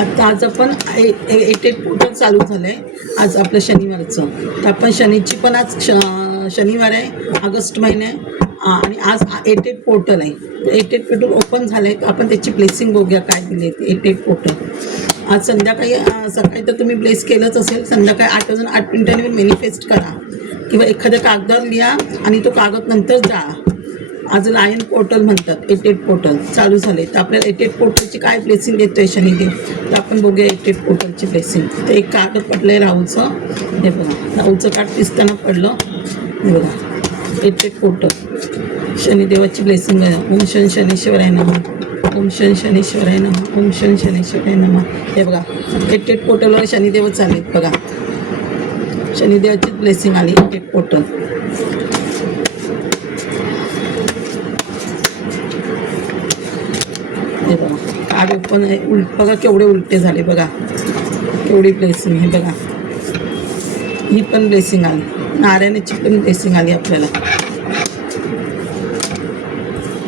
आता आज आपण 8 पोर्टल चालू झालं आहे आज आपलं शनिवारचं. तर आपण शनीची पण आज शनिवार आहे, ऑगस्ट महिना आहे आणि आज 8 पोर्टल आहे. 8 पोर्टल ओपन झाले आहेत. आपण त्याची ब्लेसिंग बघूया काय दिले ते 8 पोर्टल. आज संध्याकाळी सकाळी तर तुम्ही ब्लेस केलंच असेल. संध्याकाळी 8 वाजून 8 मिनिटांनी मॅनिफेस्ट करा किंवा एखाद्या कागदावर लिहा आणि तो कागद नंतर जाळा. आज लायन पोर्टल म्हणतात. 8 पोर्टल चालू झाले. तर आपल्याला 8 पोर्टलची काय ब्लेसिंग देतो आहे शनिदेव, तर आपण बघूया 8 पोर्टलची ब्लेसिंग. तर एक कागद पडलं आहे राहूचं. हे बघा, राहूचं काठ पिसताना पडलं. हे बघा 8 पोर्टल शनिदेवाची ब्लेसिंग आहे. ओम शन शनीश्वराय नमः, ओम शन शनीश्वराय नमः, ओम शन शनीश्वराय नमः. हे बघा 8 पोर्टलवर शनिदेवच आले बघा. शनिदेवाची ब्लेसिंग आली 8 पोर्टल. हे बघा कार्ड ओपन आहे. बघा केवढे उलटे झाले बघा, केवढी ब्लेसिंग आहे बघा. ही पण ब्लेसिंग आली, नारायणाची पण ब्लेसिंग आली आपल्याला.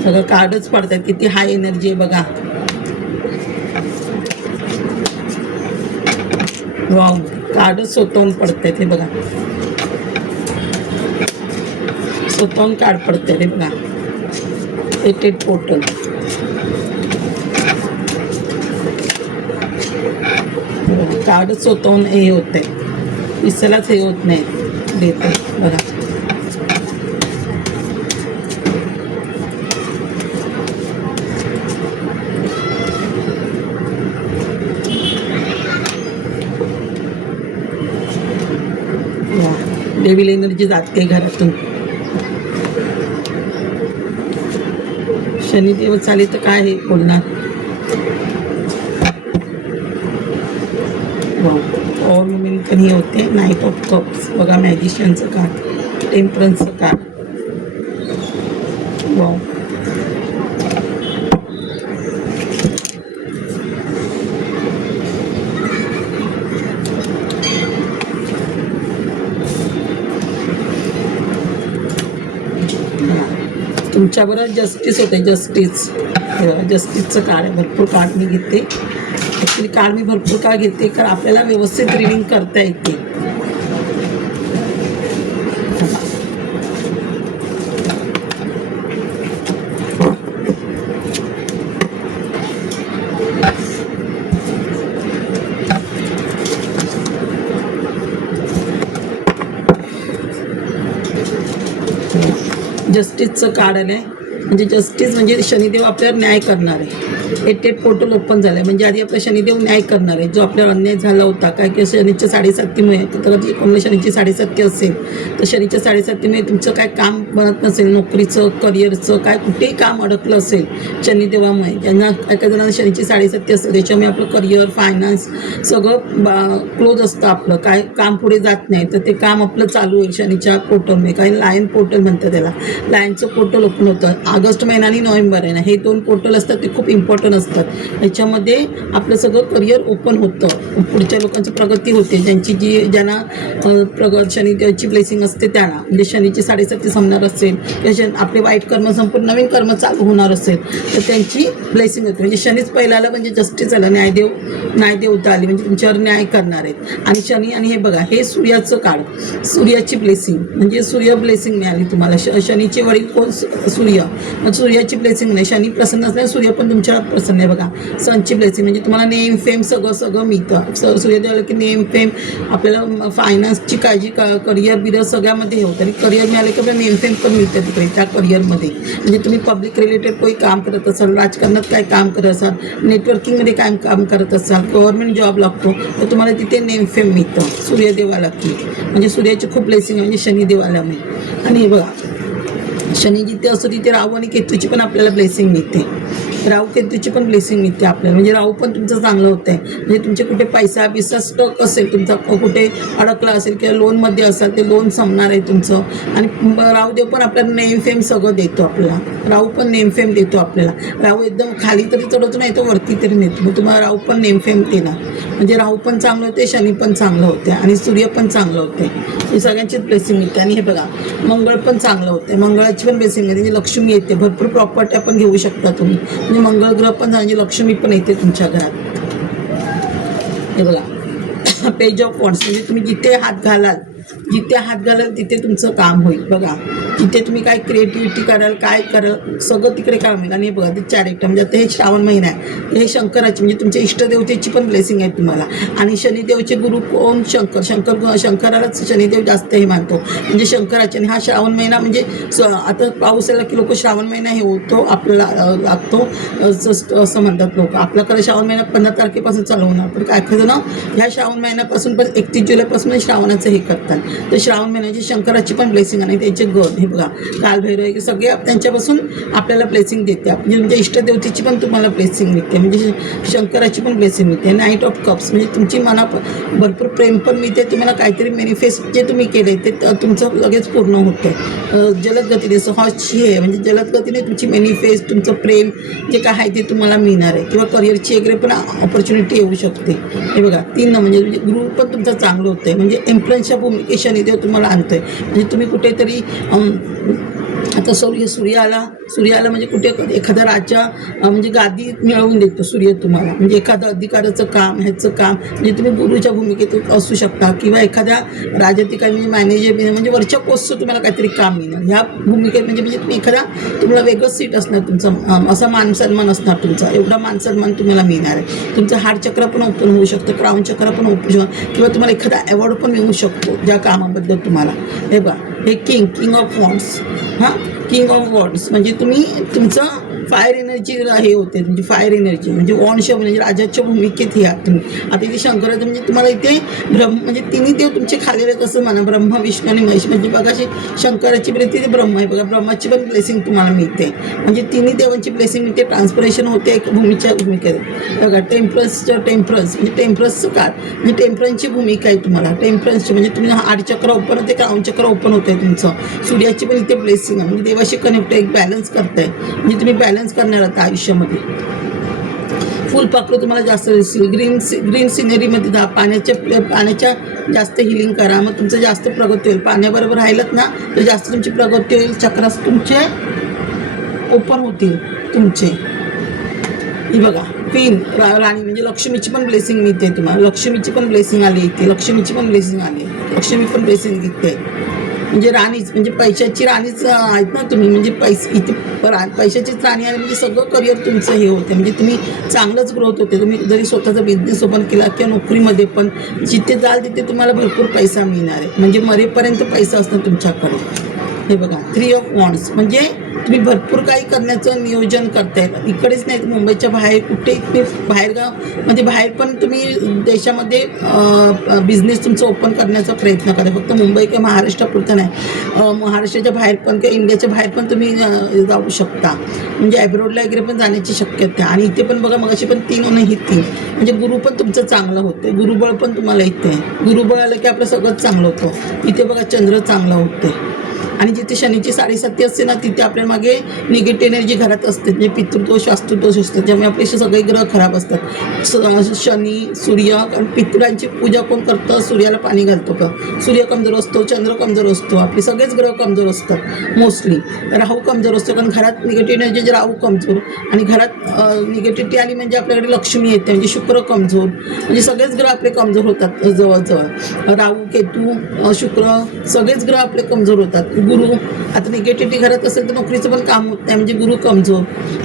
सगळं कार्डच पडतात. किती हाय एनर्जी आहे बघा. वाव, कार्डच स्वतःहून पडतात. हे बघा स्वतःहून कार्ड पडतात. हे बघा 8 पोर्टल. कार्डच स्वतःहून हे होत आहे, पिसालाच हे होत नाही देते बघा. डेविल एनर्जी जाते घरातून. शनिदेव चाले तर काय हे बोलणार. और मुमेंट पण हे होते. नाईट ऑफ कप्स बघा, मॅजिशियनचं कार्ड, टेम्परन्सचं कार्ड. वाव, तुमच्याबरोबर जस्टिस होते. जस्टिसचं कार्ड आहे. भरपूर कार्ड मी घेते. ॲक्च्युली कार्ड मी भरपूर काळ घेते कारण आपल्याला व्यवस्थित रिडिंग करता येते. जस्टिसचं कार्ड आलं आहे. म्हणजे जस्टिस म्हणजे शनिदेव आपल्यावर न्याय करणार आहे. 8 पोर्टल ओपन झालं आहे म्हणजे आधी आपला शनिदेव न्याय करणार आहे. जो आपल्यावर अन्याय झाला होता काय की शनीच्या 7.5मुळे, तर कोणाला शनीची 7.5 असेल तर शनीच्या 7.5मुळे तुमचं काय काम बनत नसेल, नोकरीचं, करिअरचं काय कुठेही काम अडकलं असेल शनिदेवामुळे. ज्यांना काही जणांना शनीची 7.5 असते त्याच्यामुळे आपलं करिअर, फायनान्स सगळं क्लोज असतं. आपलं काय काम पुढे जात नाही तर ते काम आपलं चालू होईल शनीच्या पोर्टलमुळे. काही लायन पोर्टल म्हणतात त्याला. लायनचं पोर्टल ओपन होतं. ऑगस्ट महिना आणि नोव्हेंबर आहे ना, हे 2 पोर्टल असतात ते खूप इम्पॉर्टंट असतात. ह्याच्यामध्ये आपलं सगळं करिअर ओपन होतं. पुढच्या लोकांची प्रगती होते. ज्यांना शनिदेवाची ब्लेसिंग असते त्यांना, म्हणजे शनीची 7.5 संपणार असेल किंवा आपले वाईट कर्म संपून नवीन कर्म चालू होणार असेल तर त्यांची ब्लेसिंग होते. म्हणजे शनीच पहिला आला म्हणजे जस्टिस आला, न्यायदेवता आली म्हणजे तुमच्यावर न्याय करणार आहेत. आणि शनी आणि हे बघा हे सूर्याचं कार्ड, सूर्याची ब्लेसिंग म्हणजे सूर्य ब्लेसिंग मिळाली तुम्हाला. शनीचे वडील कोण? सूर्य. मग सूर्याची ब्लेसिंग नाही. शनी प्रसन्न असल्याने सूर्य पण तुमच्यावर प्रसन्न आहे बघा. सनची ब्लेसिंग म्हणजे तुम्हाला नेम फेम सगळं मिळतं. सूर्योदय आलं की नेम फेम, आपल्याला फायनान्सची काळजी, करिअर बिरिअर सगळ्यामध्ये हे होतं. आणि करिअर मिळालं की आपल्याला नेम फेम पण मिळतं तिकडे त्या करिअरमध्ये. म्हणजे तुम्ही पब्लिक रिलेटेड काही काम करत असाल, राजकारणात काय काम करत असाल, नेटवर्किंगमध्ये काय काम करत असाल, गव्हर्नमेंट जॉब लागतो तर तुम्हाला तिथे नेम फेम मिळतं सूर्यदेव आला की. म्हणजे सूर्याची खूप ब्लेसिंग म्हणजे शनिदेव आल्यामुळे. आणि हे बघा शनी जिथे असतो तिथे राहू आणि केतूची पण आपल्याला ब्लेसिंग मिळते. राहू केतूची पण ब्लेसिंग मिळते आपल्याला. म्हणजे राहू पण तुमचं चांगलं होतं आहे. म्हणजे तुमचे कुठे पैसा बिसा स्टक असेल, तुमचा कुठे अडकला असेल किंवा लोनमध्ये असाल ते लोन संपणार आहे तुमचं. आणि राहूदेव पण आपल्याला नेम फेम सगळं देतो आपल्याला. राहू पण नेम फेम देतो आपल्याला. राहू एकदम खाली तरी चढवतो नाही तो वरती तरी नेतो. मग तुम्हाला राहू पण नेम फेम देणार. म्हणजे राहू पण चांगलं होते, शनी पण चांगलं होते आणि सूर्य पण चांगलं होते. हे सगळ्यांचीच ब्लेसिंग मिळते. आणि हे बघा मंगळ पण चांगलं होते. मंगळाची पण ब्लेसिंग मिळते. म्हणजे लक्ष्मी येते. भरपूर प्रॉपर्ट्या पण घेऊ शकता तुम्ही. म्हणजे मंगळ ग्रह पण म्हणजे लक्ष्मी पण येते तुमच्या घरात. हे बघा पेज ऑफ वॉन्ड्स म्हणजे तुम्ही जिथे हात घालाल तिथे तुमचं काम होईल बघा. जिथे तुम्ही काय क्रिएटिव्हिटी कराल काय कराल सगळं तिकडे काम होईल. आणि हे बघा ते 4 एकटं म्हणजे आता हे श्रावण महिना आहे, हे शंकराची म्हणजे तुमच्या इष्टदेवतेची पण ब्लेसिंग आहे तुम्हाला. आणि शनिदेवचे गुरु कोण? शंकरालाच शनिदेव जास्त हे मानतो म्हणजे शंकराचे. आणि हा श्रावण महिना म्हणजे आता पाऊस आला की लोक श्रावण महिना हे होतो आपल्याला लागतो असं म्हणतात लोक. आपल्याकडे श्रावण महिना 15 तारखेपासून चालू होणार, पण काय खरं ना ह्या श्रावण महिन्यापासून पण 31 जुलैपासून श्रावणाचं हे करतात. तर श्रावण महिन्याची शंकराची पण ब्लेसिंग आणि त्यांचे गण हे बघा कालभैरव सगळे त्यांच्यापासून आपल्याला ब्लेसिंग देते. म्हणजे इष्टदेवतेची पण तुम्हाला ब्लेसिंग मिळते, म्हणजे शंकराची पण ब्लेसिंग मिळते. नाईट ऑफ कप्स म्हणजे तुमची मना भरपूर प्रेम पण मिळते तुम्हाला. काहीतरी मॅनिफेस्ट जे तुम्ही केले ते तुमचं लगेच पूर्ण होतं जलद गतीने. सहजची आहे म्हणजे जलद गतीने तुमची मॅनिफेस्ट तुमचं प्रेम जे काय आहे ते तुम्हाला मिळणार आहे. किंवा करिअरची वगैरे पण ऑपॉर्च्युनिटी येऊ शकते. हे बघा 3 म्हणजे ग्रुप पण तुमचं चांगलं होतं आहे म्हणजे इन्फ्लुएन्सच्या भूमिकेत शनिदेव तुम्हाला आणतोय. म्हणजे तुम्ही कुठेतरी आता सूर्याला म्हणजे कुठे एखादा राजा म्हणजे गादी मिळवून देतो सूर्य तुम्हाला. म्हणजे एखादं अधिकाराचं काम ह्याचं काम म्हणजे तुम्ही गुरुच्या भूमिकेत असू शकता. किंवा एखाद्या राजधिकारी म्हणजे मॅनेजर म्हणजे वरच्या पोस्टचं तुम्हाला काहीतरी काम मिळणार ह्या भूमिकेत. म्हणजे तुम्ही एखादा तुम्हाला वेगळं सीट असणार तुमचं, असा मान सन्मान असणार तुमचा, एवढा मान सन्मान तुम्हाला मिळणार आहे. तुमचं हार्ट चक्र पण ओपन होऊ शकतं, क्राऊन चक्र पण ओपन होऊ शकतं. किंवा तुम्हाला एखादा अवॉर्ड पण मिळू शकतो ज्या कामाबद्दल तुम्हाला. हे बघा हे king of wands. King of wands म्हणजे तुम्ही तुमचं फायर एनर्जी हे होते. म्हणजे फायर एनर्जी म्हणजे वॉन्डच्या म्हणजे राजाच्या भूमिकेत हे आहात तुम्ही. आता इथे शंकराचं म्हणजे तुम्हाला इथे म्हणजे तिन्ही देव तुमचे खालेले कसं म्हणा ब्रह्मा विष्णू आणि महेश. म्हणजे बघा शंकराची प्रीती ते ब्रह्मा आहे बघा, ब्रह्माची पण ब्लेसिंग तुम्हाला मिळते. म्हणजे तिन्ही देवांची ब्लेसिंग मिळते. ट्रान्सपरेशन होते एक भूमीच्या भूमिकेत बघा. टेम्परन्स म्हणजे टेम्परन्सचं काळ म्हणजे टेम्परन्सची भूमिका आहे तुम्हाला. टेम्परन्सची म्हणजे तुम्ही हार्ट चक्र ओपन होते, क्राऊन चक्र ओपन होतं आहे तुमचं. सूर्याची पण इथे ब्लेसिंग आहे म्हणजे देवाशी कनेक्ट एक बॅलन्स करताय. म्हणजे तुम्ही बॅलन्स करणार आहात आयुष्यामध्ये. फुलपाखरू तुम्हाला जास्त दिसतील. ग्रीन सिनरीमध्ये पाण्याच्या जास्त हिलिंग करा मग तुमचं जास्त प्रगती होईल. पाण्याबरोबर राहिलं ना तर जास्त तुमची प्रगती होईल. चक्रास तुमचे ओपन होतील तुमचे. ही बघा क्वीन राणी म्हणजे लक्ष्मीची पण ब्लेसिंग मिळते तुम्हाला. लक्ष्मीची पण ब्लेसिंग आली इथे, लक्ष्मीची पण ब्लेसिंग आली, लक्ष्मी पण ब्लेसिंग दिसते. म्हणजे राणीच म्हणजे पैशाची राणीच आहेत ना तुम्ही. म्हणजे इथे पैशाचीच राणी आली म्हणजे सगळं करिअर तुमचं हे होते. म्हणजे तुम्ही चांगलंच ग्रोथ होते. तुम्ही जरी स्वतःचा बिझनेस ओपन केला किंवा नोकरीमध्ये पण जिथे जाल तिथे तुम्हाला भरपूर पैसा मिळणार आहे. म्हणजे मरेपर्यंत पैसा असणार तुमच्याकडे. हे बघा 3 ऑफ वॉन्ड्स म्हणजे तुम्ही भरपूर काही करण्याचं नियोजन करताय. इकडेच नाही मुंबईच्या बाहेर कुठे बाहेरगाव म्हणजे बाहेर पण तुम्ही देशामध्ये बिझनेस तुमचं ओपन करण्याचा प्रयत्न करा. फक्त मुंबई किंवा महाराष्ट्रापुरतं नाही, महाराष्ट्राच्या बाहेर पण किंवा इंडियाच्या बाहेर पण तुम्ही जाऊ शकता. म्हणजे ॲब्रॉडला वगैरे पण जाण्याची शक्यता आहे. आणि इथे पण बघा मगाशी पण 3 आणि ही 3 म्हणजे गुरु पण तुमचं चांगलं होतं. गुरुबळ पण तुम्हाला इथे आहे. गुरुबळ आलं की आपलं सगळंच चांगलं होतं. इथे बघा चंद्र चांगलं होतं. आणि जिथे शनीची 7.5 असते ना तिथे आपल्या मागे निगेटिव्ह एनर्जी घरात असते. म्हणजे पितृदोष वास्तुदोष असतात त्यामुळे आपले सगळे ग्रह खराब असतात. शनी सूर्य आणि पितरांची पूजा कोण करतं? सूर्याला पाणी घालतो का? सूर्य कमजोर असतो, चंद्र कमजोर असतो, आपले सगळेच ग्रह कमजोर असतात मोस्टली. राहू कमजोर असतो कारण घरात निगेटिव्ह एनर्जी राहू कमजोर. आणि घरात निगेटिव्हिटी आली म्हणजे आपल्याकडे लक्ष्मी येते म्हणजे शुक्र कमजोर. म्हणजे सगळेच ग्रह आपले कमजोर होतात जवळजवळ. राहू केतू शुक्र सगळेच ग्रह आपले कमजोर होतात. गुरु आता निगेटिव्हिटी घरात असेल तर नोकरीचं पण काम होत नाही म्हणजे गुरु कमजोर.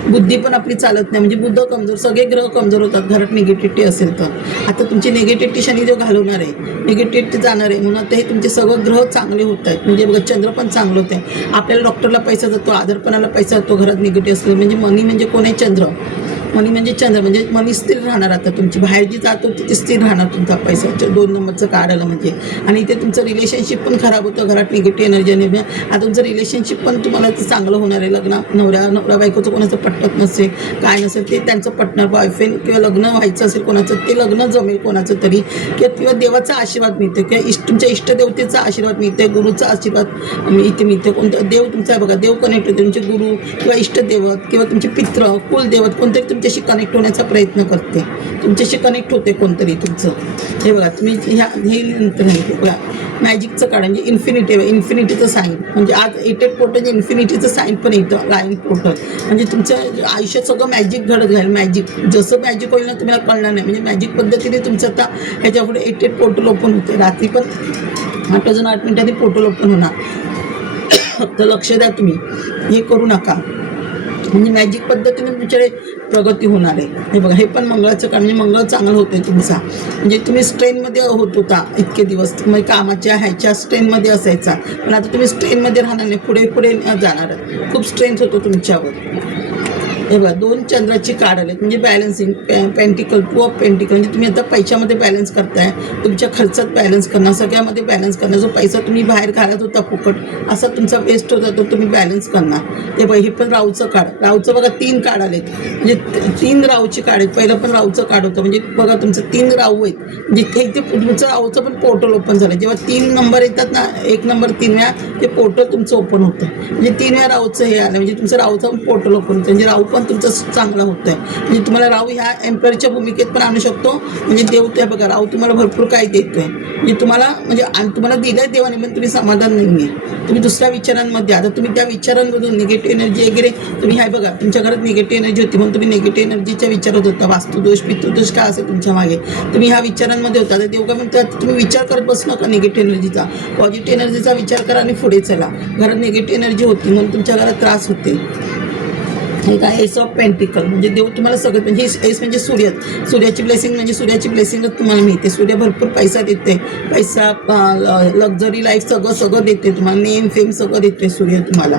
बुद्धी पण आपली चालत नाही म्हणजे बुद्ध कमजोर. सगळे ग्रह कमजोर होतात घरात निगेटिव्हिटी असेल तर. आता तुमची निगेटिव्हिटी शनिदेव घालवणार आहे, निगेटिव्हिटी जाणार आहे म्हणून आता हे तुमचे सगळं ग्रह चांगले होत आहेत. म्हणजे बघा चंद्र पण चांगलं होतं आहे. आपल्याला डॉक्टरला पैसा जातो, आजारपणाला पैसा जातो घरात निगेटिव्ह असलं म्हणजे मनी म्हणजे कोण आहे? चंद्र. मनी म्हणजे चंद्र म्हणजे मनी स्थिर राहणार. आता तुमची बाहेर जी जातो तिथे स्थिर राहणार तुमचा पैसा. 2 नंबरचं कार्ड आलं म्हणजे. आणि इथे तुमचं रिलेशनशिप पण खराब होतं घरात निगेटिव्ह एनर्जी. आता तुमचं रिलेशनशिप पण तुम्हाला ते चांगलं होणार आहे. नवरा बायकोचं कोणाचं पटत नसेल काय नसेल ते त्यांचं पटणार. बॉयफ्रेंड किंवा लग्न व्हायचं असेल कोणाचं ते लग्न जमेल कोणाचं तरी. किंवा देवाचा आशीर्वाद मिळतो किंवा तुमच्या इष्टदेवतेचा आशीर्वाद मिळते, गुरुचा आशीर्वाद इथे मिळते. कोणतं देव तुमचा बघा देव कनेक्ट होते. तुमचे गुरु किंवा इष्टदेवत किंवा तुमचे पित्र कुलदेवत कोणतरी तुमच्याशी कनेक्ट होण्याचा प्रयत्न करते. तुमच्याशी कनेक्ट होते कोणतरी तुमचं. हे बघा तुम्ही हे नंतर नाही बघा मॅजिकचं काढा म्हणजे इन्फिनिटीचं साईन म्हणजे आज 8 पोर्टल इन्फिनिटीचं साईन पण येतं लाईन पोर्टल म्हणजे तुमचं आयुष्यात सगळं मॅजिक घडत घाल. मॅजिक जसं मॅजिक होईल ना तुम्हाला कळणार नाही म्हणजे मॅजिक पद्धतीने तुमचं आता ह्याच्यापुढे 8 पोर्टल ओपन होते. रात्री पण 8 वाजून 8 मिनिटांनी पोर्टल ओपन होणार. तर लक्ष द्या तुम्ही हे करू नका म्हणजे मॅजिक पद्धतीने तुमच्याकडे प्रगती होणार आहे. हे बघा हे पण मंगळाचं कारण म्हणजे मंगळ चांगलं होतं आहे तुमचा म्हणजे तुम्ही स्ट्रेनमध्ये होत होता इतके दिवस म्हणजे कामाच्या ह्याच्या स्ट्रेनमध्ये असायचा पण आता तुम्ही स्ट्रेनमध्ये राहणार नाही पुढे पुढे जाणार खूप स्ट्रेन्थ होतो तुमच्यावर. हे बघा 2 चंद्राची कार्ड आले म्हणजे बॅलन्सिंग पेंटिकल 2 ऑफ पेंटिकल म्हणजे तुम्ही आता पैशामध्ये बॅलन्स करताय तुमच्या खर्चात बॅलन्स करणं सगळ्यामध्ये बॅलन्स करणं जो पैसा तुम्ही बाहेर घालत होता फुकट असा तुमचा वेस्ट होता तो तुम्ही बॅलन्स करणार. ते बघा हे पण राहूचं कार्ड राहूचं बघा 3 कार्ड आलेत म्हणजे 3 राहूची कार्ड आहेत. पहिलं पण राहूचं कार्ड होतं म्हणजे बघा तुमचं 3 राहू आहेत म्हणजे इथे तुमचं राहूचं पण पोर्टल ओपन झालं जेव्हा 3 नंबर येतात ना 1 नंबर 3 वेळा ते पोर्टल तुमचं ओपन होतं म्हणजे 3 वेळा राहूचं हे आलं म्हणजे तुमचं राहूचं पण पोर्टल ओपन होतं म्हणजे राहू पण तुमचं चांगलं होतं आहे म्हणजे तुम्हाला राहू ह्या एम्पायरच्या भूमिकेत पण आणू शकतो म्हणजे देव ते बघा राहू तुम्हाला भरपूर काही देतो आहे म्हणजे तुम्हाला म्हणजे तुम्हाला दिलं आहे देवाने पण तुम्ही समाधान नाही आहे तुम्ही दुसऱ्या विचारांमध्ये आता तुम्ही त्या विचारांमधून निगेटिव्ह एनर्जी वगैरे तुम्ही हाय बघा तुमच्या घरात निगेटिव्ह एनर्जी होती म्हणून तुम्ही निगेटिव्ह एनर्जीच्या विचारात होता वास्तुदोष पितृदोष काय असेल तुमच्या मागे तुम्ही ह्या विचारांमध्ये होता तर देव काय म्हणतात तुम्ही विचार करत बसू नका निगेटिव्ह एनर्जीचा पॉझिटिव्ह एनर्जीचा विचार करा आणि पुढे चला. घरात निगेटिव्ह एनर्जी होती म्हणून तुमच्या घरात त्रास होते. हे काय एस ऑफ पेंटिकल म्हणजे देव तुम्हाला सगळं म्हणजे एस म्हणजे सूर्याची ब्लेसिंग म्हणजे सूर्याची ब्लेसिंगच तुम्हाला मिळते. सूर्य भरपूर पैसा देते पैसा लक्झरी लाईफ सगळं देते तुम्हाला नेम फेम सगळं देते सूर्य तुम्हाला.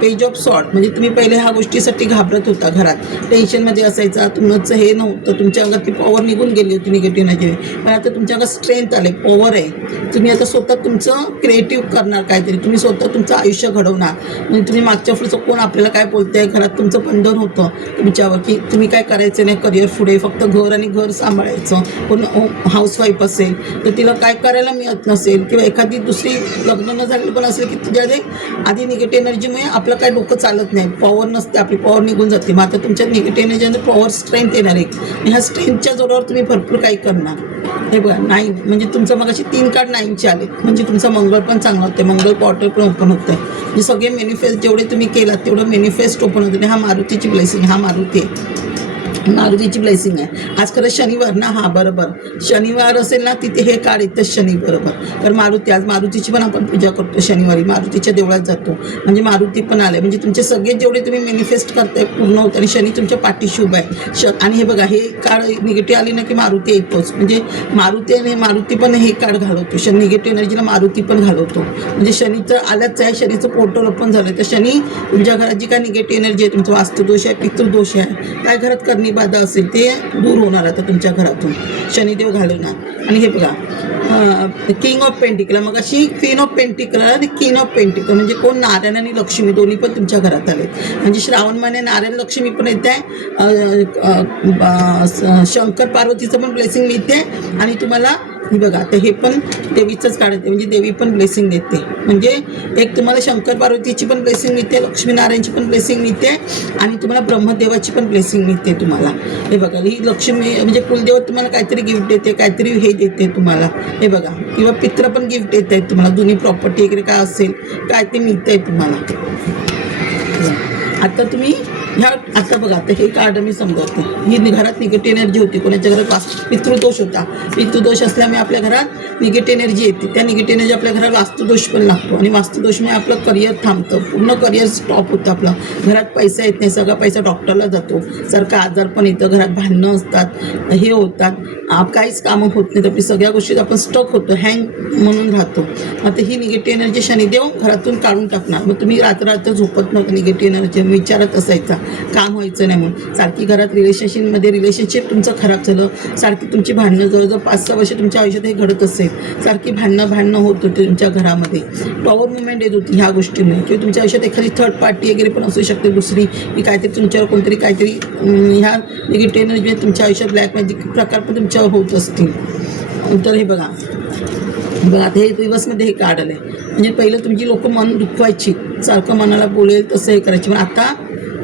पेज ऑफ सॉर्ट म्हणजे तुम्ही पहिले ह्या गोष्टीसाठी घाबरत होता घरात टेन्शनमध्ये असायचा तुमचं हे नव्हतं तुमच्या अंगात ती पॉवर निघून गेली होती निगेटिव्ह एनर्जी पण आता तुमच्या अंगात स्ट्रेंथ आले पॉवर आहे. तुम्ही आता स्वतः तुमचं क्रिएटिव्ह करणार काहीतरी तुम्ही स्वतः तुमचं आयुष्य घडवणार म्हणजे तुम्ही मागच्या पुढचं कोण आपल्याला काय बोलते आहे घरात तुमचं बंधन होतं तुमच्यावर की तुम्ही काय करायचं नाही करिअर पुढे फक्त घर आणि घर सांभाळायचं. कोण हाऊसवाईफ असेल तर तिला काय करायला मिळत नसेल किंवा एखादी दुसरी लग्न न झालेली पण असेल की तुझ्याकडे आधी निगेटिव्ह एनर्जीमुळे आपलं काय डोकं चालत नाही पॉवर नसते आपली पॉवर निघून जाते मग आता तुमच्या निगेटिव्ह एनर्जीमध्ये पॉवर स्ट्रेंथ येणार आहे आणि ह्या स्ट्रेंथच्या जोरावर तुम्ही भरपूर काही करणार. हे बघा 9 म्हणजे तुमचं मग अशी 3 कार्ड 9चे आले म्हणजे तुमचं मंगळ पण चांगलं होतं मंगळ पोर्टल पण ओपन होतं आहे म्हणजे सगळे मॅनिफेस्ट जेवढे तुम्ही केलात तेवढं मॅनिफेस्ट ओपन होतं. हा मारुतीची ब्लेसिंग हा मारुती आहे मारुतीची ब्लेसिंग आहे. आज खरं शनिवार ना हा बरोबर शनिवार असेल ना तिथे हे कार्ड येतं शनी बरोबर कारण मारुती आज मारुतीची पण आपण पूजा करतो शनिवारी मारुतीच्या देवळात जातो म्हणजे मारुती पण आले म्हणजे तुमचे सगळे जेवढे तुम्ही मॅनिफेस्ट करताय पूर्ण होतं आणि शनी तुमच्या पाठीशी उभा आहे. आणि हे बघा हे कार्ड निगेटिव्ह आली ना की मारुती येतोच म्हणजे मारुती आणि मारुती पण हे कार्ड घालवतो निगेटिव्ह एनर्जीला मारुती पण घालवतो म्हणजे शनीचं आल्याच आहे शनीचं पोर्टल ओपन झालं तर शनी तुमच्या घरात जी काय निगेटिव्ह एनर्जी आहे तुमचा वास्तुदोष आहे पितृदोष आहे काय घरात करणी बाधा असेल ते दूर होणार आता तुमच्या घरातून शनिदेव घालवणार. आणि हे बघा किंग ऑफ पेंटिकल मग अशी क्वीन ऑफ पेंटिकल आणि किंग ऑफ पेंटिकल म्हणजे कोण नारायण आणि लक्ष्मी दोन्ही पण तुमच्या घरात आले म्हणजे श्रावण महिने नारायण लक्ष्मी पण येते शंकर पार्वतीचं पण ब्लेसिंग मिळते आणि तुम्हाला ही बघा आता हे पण देवीचंच काढते म्हणजे देवी पण ब्लेसिंग देते म्हणजे एक तुम्हाला शंकर पार्वतीची पण ब्लेसिंग मिळते लक्ष्मीनारायणची पण ब्लेसिंग मिळते आणि तुम्हाला ब्रह्मदेवाची पण ब्लेसिंग मिळते तुम्हाला. हे बघा ही लक्ष्मी म्हणजे कुलदेव तुम्हाला काहीतरी गिफ्ट देते काहीतरी हे देते तुम्हाला. हे बघा किंवा पित्र पण गिफ्ट देत आहेत तुम्हाला जुनी प्रॉपर्टी वगैरे काय असेल काय ते मिळतं आहे तुम्हाला. आता तुम्ही ह्या आता बघा आता हे कार्ड मी समजवते ही घरात निगेटिव्ह एनर्जी होती कोणाच्या घरात पितृदोष होता पितृदोष असल्यामुळे आपल्या घरात निगेटिव्ह एनर्जी येते त्या निगेटिव्ह एनर्जी आपल्या घरात वास्तुदोष पण लागतो आणि वास्तुदोषमुळे आपलं करिअर थांबतं पूर्ण करिअर स्टॉप होतं आपलं घरात पैसा येत नाही सगळा पैसा डॉक्टरला जातो सारखं आजार पण येतं घरात भांडणं असतात हे होतात काहीच कामं होत नाहीत आपली सगळ्या गोष्टीत आपण स्टक होतो हँग म्हणून राहतो. आता ही निगेटिव्ह एनर्जी शनिदेव घरातून काढून टाकणार मग तुम्ही रात्र झोपत नव्हतं निगेटिव्ह एनर्जी विचारत असायचा काम व्हायचं नाही म्हणून सारखी घरात रिलेशनशिप तुमचं खराब झालं सारखी तुमची भांडणं जवळजवळ 5-6 वर्ष तुमच्या आयुष्यात हे घडत असेल सारखी भांडणं होत होते तुमच्या घरामध्ये पॉवर मुवमेंट येत होती ह्या गोष्टीमुळे किंवा तुमच्या आयुष्यात एखादी थर्ड पार्टी वगैरे पण असू शकते दुसरी की काहीतरी तुमच्यावर कोणतरी काहीतरी ह्या निगेटिव्ह एनर्जी तुमच्या आयुष्यात ब्लॅक मॅजिक प्रकार पण तुमच्यावर होत असतील. तर हे बघा आता हे दिवसमध्ये हे कार्ड आलं म्हणजे पहिलं तुमची लोक मन दुखवायची सारखं मनाला बोलेल तसं हे करायची पण आता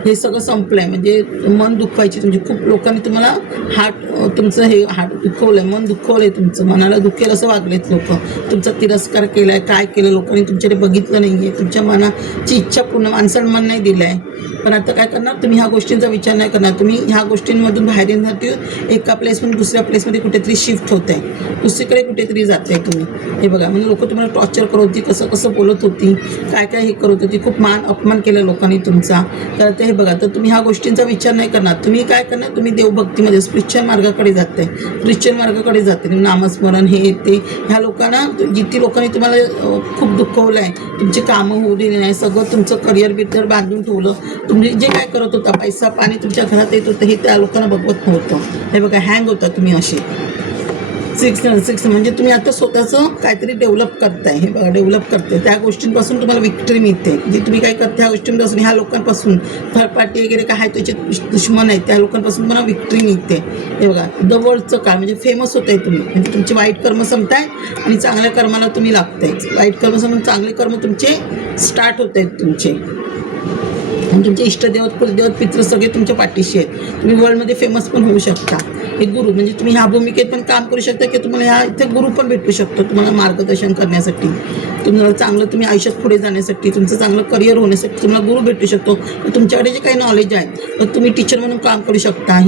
हे सगळं संपलं आहे. म्हणजे मन दुखवायची तुमची खूप लोकांनी तुम्हाला तुमचं हे हार्ट दुखवलं आहे, मन दुखवलं आहे तुमचं, मनाला दुखेल असं वागलेत लोक, तुमचा तिरस्कार केला आहे, काय केलं लोकांनी तुमच्याकडे बघितलं नाही आहे, तुमच्या मनाची इच्छा पूर्ण माणसाला मन नाही दिलं आहे. पण आता काय करणार तुम्ही, ह्या गोष्टींचा विचार नाही करणार, तुम्ही ह्या गोष्टींमधून बाहेर येण्यासाठी एका प्लेसमधून दुसऱ्या प्लेसमध्ये कुठेतरी शिफ्ट होत आहे, दुसरीकडे कुठेतरी जात आहे तुम्ही. हे बघा, म्हणजे लोक तुम्हाला टॉर्चर करत होती, कसं कसं बोलत होती, काय काय हे करत होती, खूप अपमान केला लोकांनी तुमचा. तर ते हे बघा, तर तुम्ही ह्या गोष्टींचा विचार नाही करणार, तुम्ही काय करणार, तुम्ही देवभक्तीमध्ये स्पिरिच्युअल मार्गाकडे जाते, स्पिरिच्युअल मार्गाकडे जाते, नामस्मरण हे ते. ह्या लोकांना जितकी लोकांनी तुम्हाला खूप दुखवलं आहे, तुमची कामं होऊ दिली नाही, सगळं तुमचं करिअर बिरिअर बांधून ठेवलं, तुम्ही जे काय करत होता, पैसा पाणी तुमच्या घरात येत होतं, हे त्या लोकांना बघवत नव्हतं. हे बघा, हँग होता तुम्ही असे. 6 म्हणजे तुम्ही आता स्वतःचं काहीतरी डेव्हलप करताय. हे बघा, डेव्हलप करते, त्या गोष्टींपासून तुम्हाला विक्ट्री मिळते. जे तुम्ही काय करता ह्या गोष्टींपासून, ह्या लोकांपासून, थर्ड पार्टी वगैरे काय आहे त्याचे दुश्मन आहेत, त्या लोकांपासून तुम्हाला विक्ट्री मिळते. हे बघा, द वर्ल्डचं काळ म्हणजे फेमस होत आहे तुम्ही, म्हणजे तुमचे वाईट कर्म संपताय आणि चांगल्या कर्माला तुम्ही लागताय. वाईट कर्म संपून चांगले कर्म तुमचे स्टार्ट होत आहेत तुमचे. आणि तुमचे इष्टदेवत, कुलदेवत, पितृ सगळे तुमच्या पाठीशी आहेत. तुम्ही वर्ल्डमध्ये फेमस पण होऊ शकता. एक गुरु म्हणजे तुम्ही ह्या भूमिकेत पण काम करू शकता, की तुम्हाला ह्या इथे गुरु पण भेटू शकतो तुम्हाला मार्गदर्शन करण्यासाठी, तुम्हाला चांगलं तुम्ही आयुष्यात पुढे जाण्यासाठी, तुमचं चांगलं करिअर होण्यासाठी तुम्हाला गुरु भेटू शकतो. तुमच्याकडे जे काही नॉलेज आहे तर तुम्ही टीचर म्हणून काम करू शकता,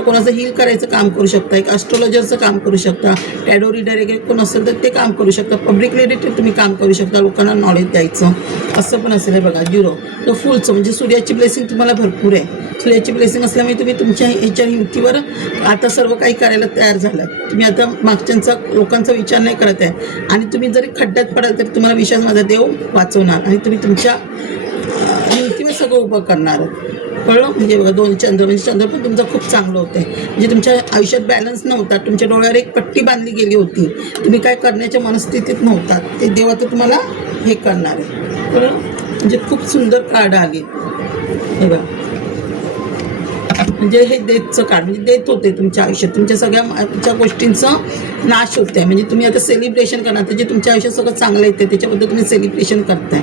कोणाचं हील करायचं काम करू शकता, एक ॲस्ट्रॉलॉजरचं काम करू शकता, टॅडो रीडर वगैरे कोण असेल तर ते काम करू शकता, पब्लिक रिलेटेड तुम्ही काम करू शकता, लोकांना नॉलेज द्यायचं असं पण असेल. आहे बघा, 0 तर फुलचं म्हणजे सूर्याची ब्लेसिंग तुम्हाला भरपूर आहे. सूर्याची ब्लेसिंग असल्यामुळे तुम्ही तुमच्या ह्याच्या हिमतीवर आता सर्व काही करायला तयार झालात. तुम्ही आता मागच्यांचा लोकांचा विचार नाही करत आहे, आणि तुम्ही जरी खड्ड्यात पडाल तरी तुम्हाला विश्वास माझा देव वाचवणार, आणि तुम्ही तुमच्या हिमतीवर सगळं उभं करणार. कळलं? म्हणजे बघा, 2 चंद्र म्हणजे चंद्र पण तुमचं खूप चांगलं होतं आहे. म्हणजे तुमच्या आयुष्यात बॅलन्स नव्हता, तुमच्या डोळ्यावर एक पट्टी बांधली गेली होती, तुम्ही काय करण्याच्या मनस्थितीत नव्हतात, ते देव आता तुम्हाला हे करणार आहे. कळलं? म्हणजे खूप सुंदर कार्ड आली. हे बघा, म्हणजे हे डेथचं कार्ड म्हणजे डेथ होते तुमच्या आयुष्यात, तुमच्या सगळ्या गोष्टींचं नाश होत आहे. म्हणजे तुम्ही आता सेलिब्रेशन करणार, तर जे तुमच्या आयुष्यात सगळं चांगलं येते त्याच्याबद्दल तुम्ही सेलिब्रेशन करताय.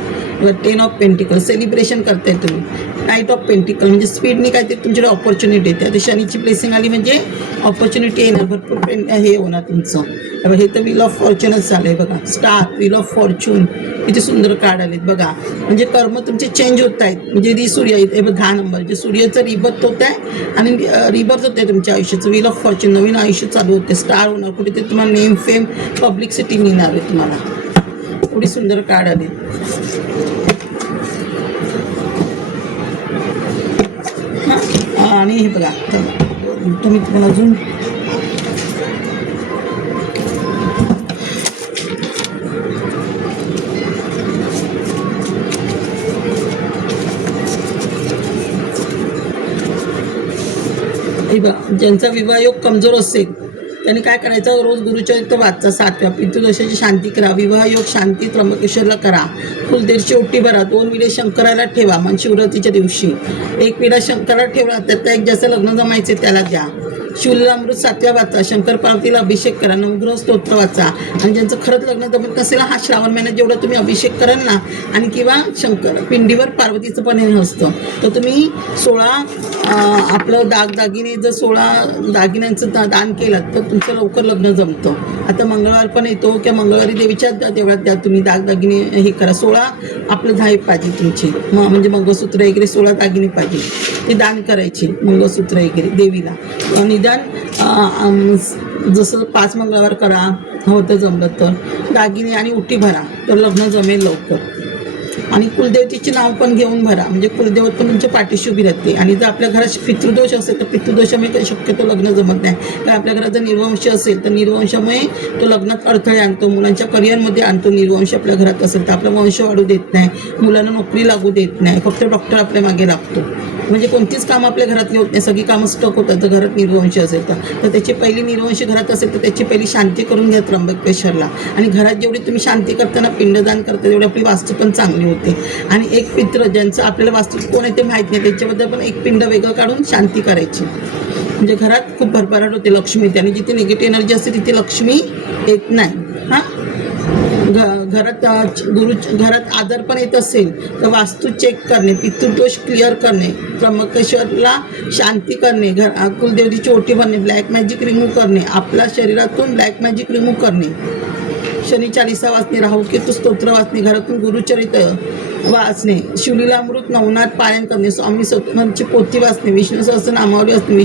10 ऑफ पेंटिकल सेलिब्रेशन करताय तुम्ही. नाईट ऑफ पेंटिकल म्हणजे स्पीडनी काहीतरी तुमच्याकडे ऑपॉर्च्युनिटी येते. आता शनीची ब्लेसिंग आली म्हणजे ऑपॉर्च्युनिटी येणार, भरपूर हे होणार तुमचं. हे तर व्हील ऑफ फॉर्च्यूनच झालं आहे बघा, स्टार, व्हील ऑफ फॉर्च्यून, किती सुंदर कार्ड आलेत बघा. म्हणजे कर्म तुमचे चेंज होत आहेत, म्हणजे सूर्य हे 10 नंबर जे सूर्याचं रिबर्थ होत आहे आणि रिबर्थ होत आहे तुमच्या आयुष्याचं. व्हील ऑफ फॉर्च्यून, नवीन आयुष्य चालू होते, स्टार होणार, कुठेतरी तुम्हाला नेम, फेम, पब्लिसिटी मिळणार आहे तुम्हाला. एवढी सुंदर कार्ड आले. आणि हे बघा, तुम्ही तुम्हाला अजून ज्यांचा विवाहयोग कमजोर असेल त्यांनी काय करायचं, रोज गुरुचरित्र वाचा, 7व्या पितृदोषाची शांती करा, विवाहयोग शांती त्र्यंबकेश्वरला करा, फुलदेरची ओटी भरा, 2 विडे शंकराला ठेवा, मन शिवरात्रीच्या दिवशी 1 विडा शंकराला ठेवा, त्यात एक ज्याचं लग्न जमायचे त्याला द्या, शिवलीलामृत 7व्या वाचा, शंकर पार्वतीला अभिषेक करा, नवग्रह स्तोत्र वाचा. आणि ज्यांचं खरंच लग्न जमत नसेल, हा श्रावण महिन्यात जेवढा तुम्ही अभिषेक कराल ना, आणि किंवा शंकर पिंडीवर पार्वतीचं पण हे असतं, तर तुम्ही 16 आपलं दागिने जर 16 दागिन्यांचं दान केलं तर तुमचं लवकर लग्न जमतं. आता मंगळवार पण येतो, किंवा मंगळवारी देवीच्या देवळात द्या तुम्ही दागिने हे करा, 16 आपलं धाय पाहिजे तुमची, म्हणजे मंगळसूत्र वगैरे 16 दागिने पाहिजे, ते दान करायचे मंगळसूत्र वगैरे देवीला. निदान जसं 5 मंगळवार करा, होतं जमलं तर, दागिने आणि उटी भरा, तर लग्न जमेल लवकर. आणि कुलदेवतेचे नाव पण घेऊन भरा, म्हणजे कुलदेवत पण तुमच्या पाठीशी उभी राहते. आणि जर आपल्या घरात पितृदोष असेल तर पितृदोषामुळे काही शक्यतो लग्न जमत नाही. कारण आपल्या घरात जर निर्वंश असेल तर निर्वंशामुळे तो लग्नात अडथळे आणतो, मुलांच्या करिअरमध्ये आणतो. निर्वंश आपल्या घरात असेल तर आपला वंश वाढू देत नाही, मुलांना नोकरी लागू देत नाही, फक्त डॉक्टर आपल्या मागे लागतो. म्हणजे कोणतीच कामं आपल्या घरातली होत नाही, सगळी कामं स्टक होतात जर घरात निर्वंश असेल तर. त्याची पहिली निर्वंश घरात असेल तर त्याची पहिली शांती करून घ्या त्र्यंबकेश्वरला. आणि घरात जेवढी तुम्ही शांती करताना, पिंडदान करता, तेवढी आपली वास्तू पण चांगली होते. आणि एक पित्र ज्यांचं आपल्याला वास्तू कोण आहे ते माहीत नाही, त्याच्याबद्दल पण एक पिंड वेगळं काढून शांती करायची, म्हणजे घरात खूप भरभराट होते, लक्ष्मी येते. आणि जिथे निगेटिव्ह एनर्जी असते तिथे लक्ष्मी येत नाही. हां, घरात घरात आजार पण येत असेल तर वास्तू चेक करणे, पितृदोष क्लिअर करणे, त्र्यंबकेश्वरला शांती करणे, कुलदेवतीची ओटी भरणे, ब्लॅक मॅजिक रिमूव्ह करणे, आपल्या शरीरातून ब्लॅक मॅजिक रिमूव्ह करणे, शनी चालिसा वाचणे, राहुकेतू स्तोत्र वाचणे, घरातून गुरुचरित्र वाचणे, शिवलीलामृत नवनाथ पारायण करणे, स्वामी सत्वनाथची पोथी वाचणे, विष्णू सहस्रनामावली वाचणे,